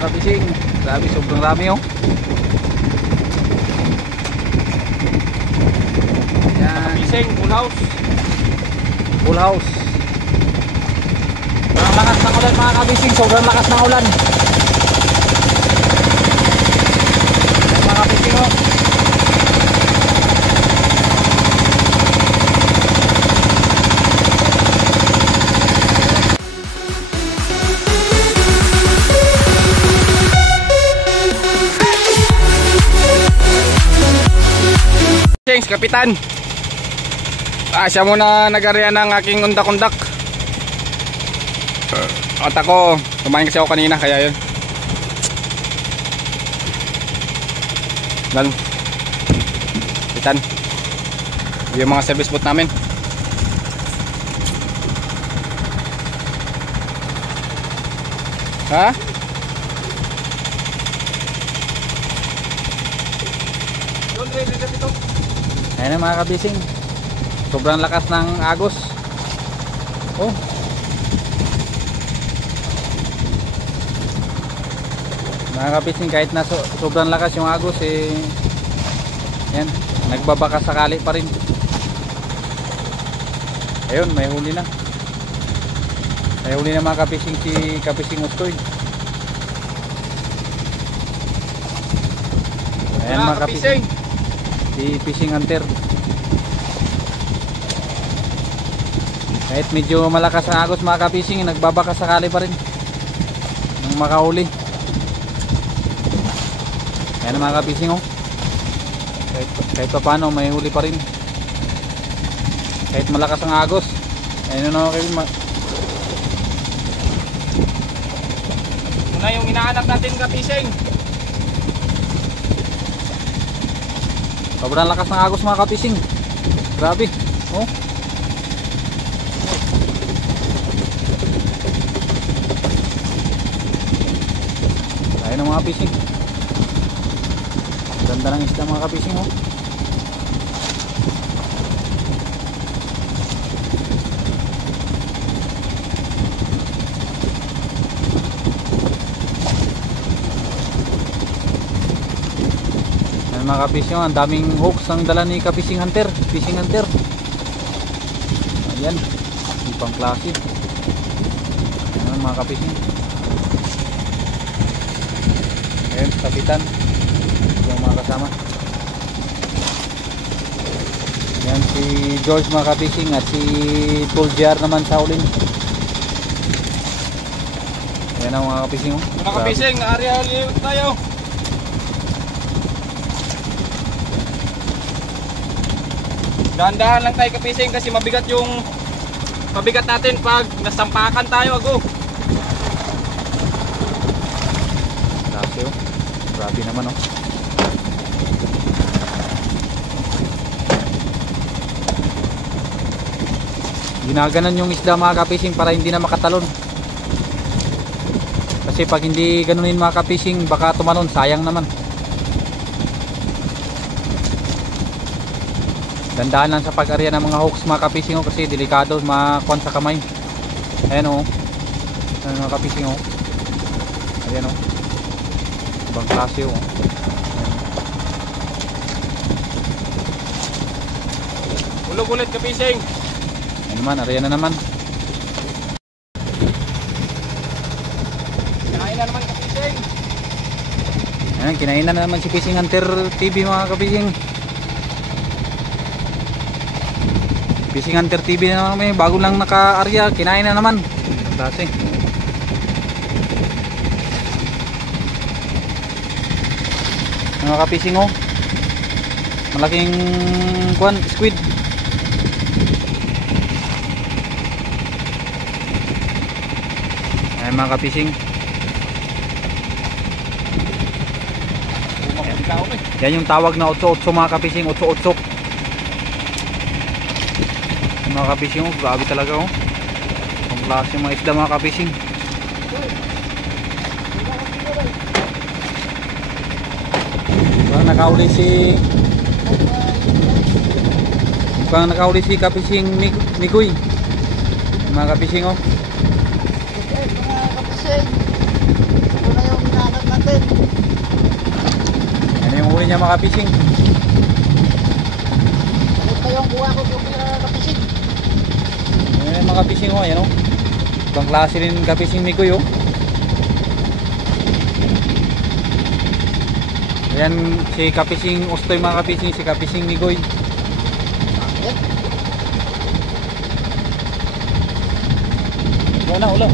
mga kabising. Grabe, sobrang rami oh. Yan. Kabising, full house. Full house. Ang lakas ng ulan mga kabising, sobrang lakas ng ulan. Yan mga kabising oh. Kapitan, siya muna nag-area ng aking undak-undak. At ako, kumain kasi ako kanina, kaya yun. Lalo, Kapitan, yung mga service boat namin. Ha? Ayan na mga kabising, sobrang lakas ng agos. Oh, mga kabising, kahit na sobrang lakas yung agos eh, yan, nagbabaka sakali pa rin. Ayun, may huli na. May huli na mga kabising, si Kapising Ustoy. Ayan mga kabising, si Fishing Hunter. Kahit medyo malakas ang agos mga kapising, nagbabaka sakali pa rin ng makahuli. Ayan mga kapising oh. Kahit pa paano may huli pa rin kahit malakas ang agos. Ayun na okay. Muna yung inaanap natin kapising. Sobrang lakas ng agos mga kapising. Grabe. Oh. Ayun na mga kapising. Ganda ng isda mga kapising oh. Mga kapising, ang daming hooks ang dala ni Kapising Hunter. Fishing Hunter. Ayan, ibang klase. Ayan mga kapising. Ayan, kapitan, yung mga kasama. Ayan si George mga kapising, at si Paul JR naman sa ulin. Ayan ang mga kapising. Mga kapising, area liwit tayo. Dahan-dahan lang tayo kapising kasi mabigat natin pag nasampakan tayo ago. Grabe oh. Grabe naman oh. Ginaganan yung isda mga kapising para hindi na makatalon. Kasi pag hindi ganunin mga kapising, baka tumalon, sayang naman. Dandaan lang sa pag-area ng mga hooks mga kapising oh, kasi delikado makuan sa kamay. Ayan oh. Ayan mga kapising oh. Ayan oh. Ibang klase oh. Ulog ulit kapising. Ayan naman, area na naman. Kinain na naman kapising. Ayan, kinain na naman si Fishing Hunter TV mga kapising. Fishing Hunter TV na naman, bago lang naka-area, kinain na naman. Klase. Mga kapising oh. Malaking kuan, squid. Ayan mga kapising. Yan yung tawag na otso-otso mga kapising, otso-otso. Mga kapising oh, grabe talaga oh. Ang klase mga isda mga kapising. Nakahuli si Kapising Mikoy. Mga kapising oh. Okay, mga kapising, ito na yung inaanap niya mga kapising. Ito yung buha ko yung kapising. Ayan mga kapising oh, ayan oh. Ibang klase rin kapising ni Kuya oh. Ayan si kapising Ustoy mga kapising, si kapising ni Goy. Wala na, ulo.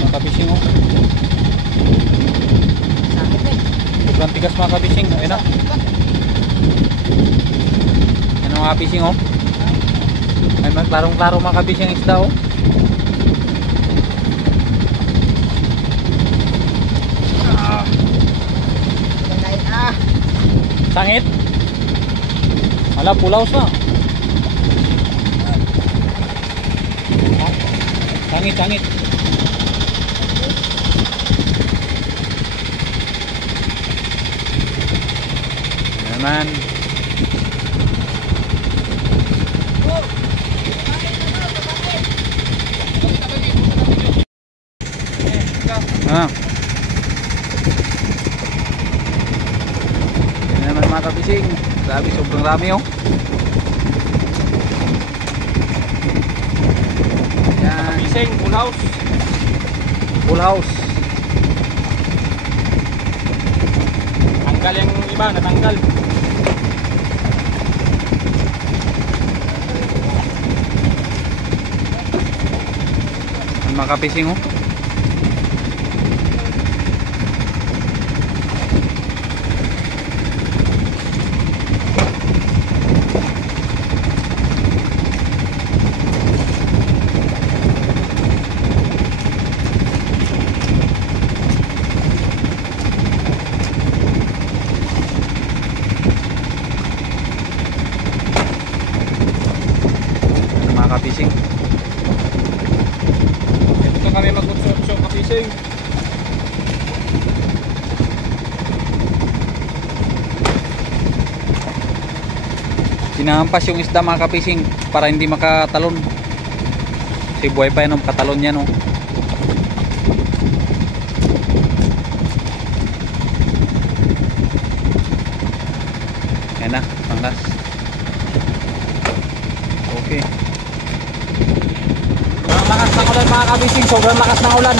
Mga kapising oh. Sakit eh. Sobrang tigas mga kapising. Ayan na. Ayan mga kapising oh. Ay klarong-klaro mga kapising ang isda oh. Sangit. Ala, pulaos na. Sangit, sangit. Naman. Ah. Yan naman mga kapising. Grabe, sobrang rami oh. Yan. Kapising, full house. Full house. Tanggal yung iba, natanggal. Yan mga kapising oh. Kapising. Ito kami mag-utsyo kapising. Sinahampas yung isda mga kapising para hindi makatalon. Si buhay pa yan ang katalon yan oh. Yan na, panglas. Okay. Sobrang lakas ng ulan mga kabising, sobrang lakas ng ulan.